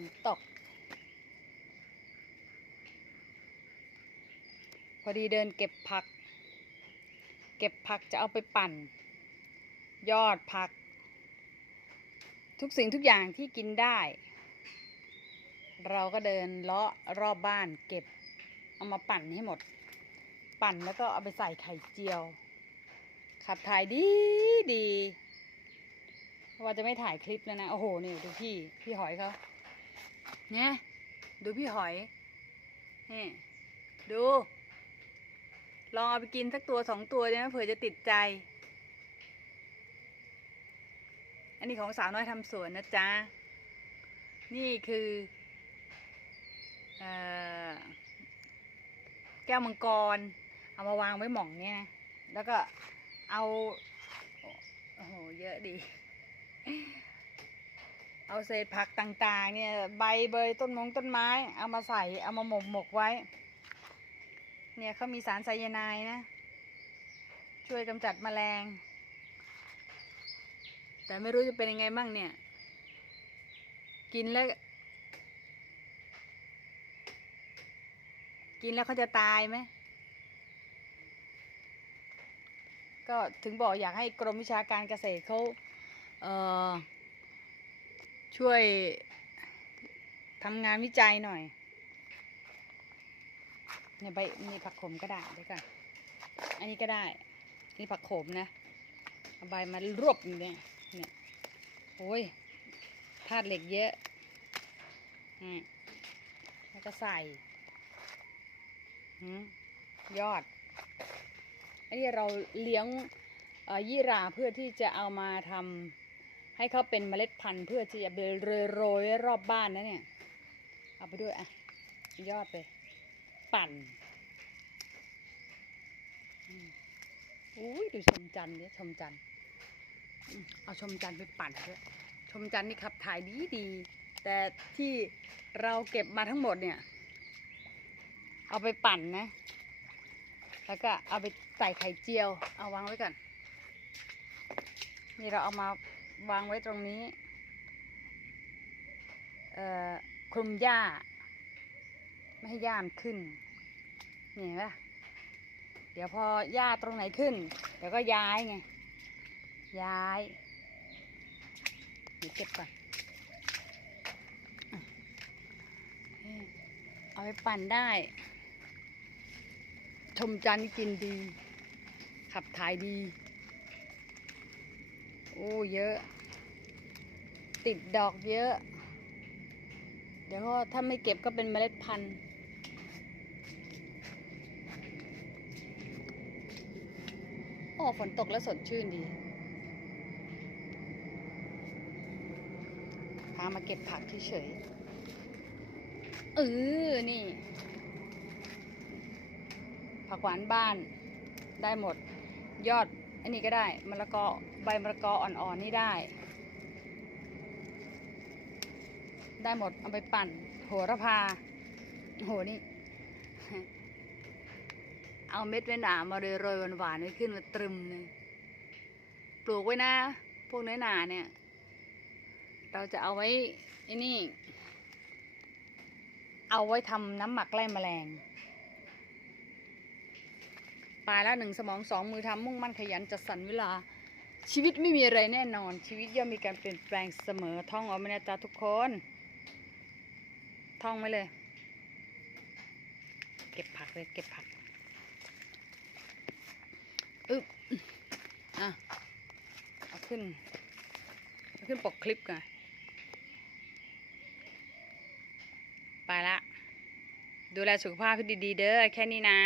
ฝนตก พอดีเดินเก็บผัก เก็บผักจะเอาไปปั่น ยอดผัก ทุกสิ่งทุกอย่างที่กินได้ เราก็เดินเลาะรอบบ้านเก็บ เอามาปั่นให้หมด ปั่นแล้วก็เอาไปใส่ไข่เจียว ขับถ่ายดีดีว่าจะไม่ถ่ายคลิปแล้วนะ โอ้โห นี่ดูพี่ พี่หอยเขา เนี่ยดูพี่หอยนี่ดู ลองเอาไปกินสักตัวสองตัวเนี่ยเผื่อจะติดใจ อันนี้ของสาวน้อยทำสวนนะจ๊ะ นี่คือเอ่อแก้วมังกร เอามาวางไว้หม่องเนี่ยนะแล้วก็เอา โอ้โห เยอะดี เอาเศษผักต่างๆ เนี่ย ใบเบยต้นมงต้นไม้ เอามาใส่เอามาหมกหมกไว้ เนี่ยเขามีสารไซยาไนด์นะ ช่วยกำจัดแมลง แต่ไม่รู้จะเป็นยังไงบ้างเนี่ย กินแล้ว กินแล้วเขาจะตายไหมก็ถึงบอกอยากให้กรมวิชาการเกษตรเขาเอ่อ ช่วยทำงานวิจัยหน่อยเนี่ยใบนี่ผักโขมก็ได้เดี๋ยวก่อนอันนี้ก็ได้ นี่ผักโขมนะเอาใบมารวบอยู่เนี่ยเนี่ยโอ้ยธาตุเหล็กเยอะอืมแล้วก็ใส่หืยอดอันนี้เราเลี้ยงยี่ราเพื่อที่จะเอามาทำ ให้เขาเป็นเมล็ดพันธุ์เพื่อที่จะไปโรยโรยรอบบ้านนะเนี่ย เอาไปด้วยอะ ยอดไป ปั่นอุ้ยดูชมจันทร์เนี่ยชมจันทร์เอาชมจันทร์ไปปั่นด้วยชมจันทร์นี่ขับถ่ายดีดี แต่ที่เราเก็บมาทั้งหมดเนี่ย เอาไปปั่นนะ แล้วก็เอาไปใส่ไข่เจียว เอาวางไว้ก่อนนี่เราเอามา วางไว้ตรงนี้คลุมหญ้า ไม่ให้หญ้ามันขึ้นนี่เห็นปะเดี๋ยวพอหญ้าตรงไหนขึ้น เดี๋ยวก็ย้ายไง ย้ายเดี๋ยวเก็บก่อนเอาไปปั่นได้ ชมจันทร์กินดี ขับถ่ายดี อ้เยอะ ติดดอกเยอะ เดี๋ยวก็ถ้าไม่เก็บก็เป็นเมล็ดพันธุ์โอ้ฝนตกแล้วสดชื่นดี พามาเก็บผักเฉยๆเออนี่ ผักหวานบ้านได้หมดยอด อันนี้ก็ได้มะละกอใบมะละกออ่อนๆนี่ได้ ได้หมดเอาไปปั่น โหระพาโหนี่ เอาเม็ดเว้นหนามาโรยๆหวานๆไว้ขึ้นมาตรึมเลยปลูกไว้นะ พวกเนื้อหนาเนี่ย เราจะเอาไว้ไอ้นี่ เอาไว้ทำน้ำหมักไล่แมลง ปลายละหนึ่งสมองสองมือทำมุ่งมั่นขยันจัดสรรเวลา ชีวิตไม่มีอะไรแน่นอน ชีวิตย่อมมีการเปลี่ยนแปลงเสมอท่องเอาไว้นะจ๊ะทุกคน ท่องไว้เลย เก็บผักเลยเก็บผักอึ๊บอะเอาขึ้นเอาขึ้นปกคลิปก่อนไปละ ดูแลสุขภาพให้ดี ๆ เด้อแค่นี้นะ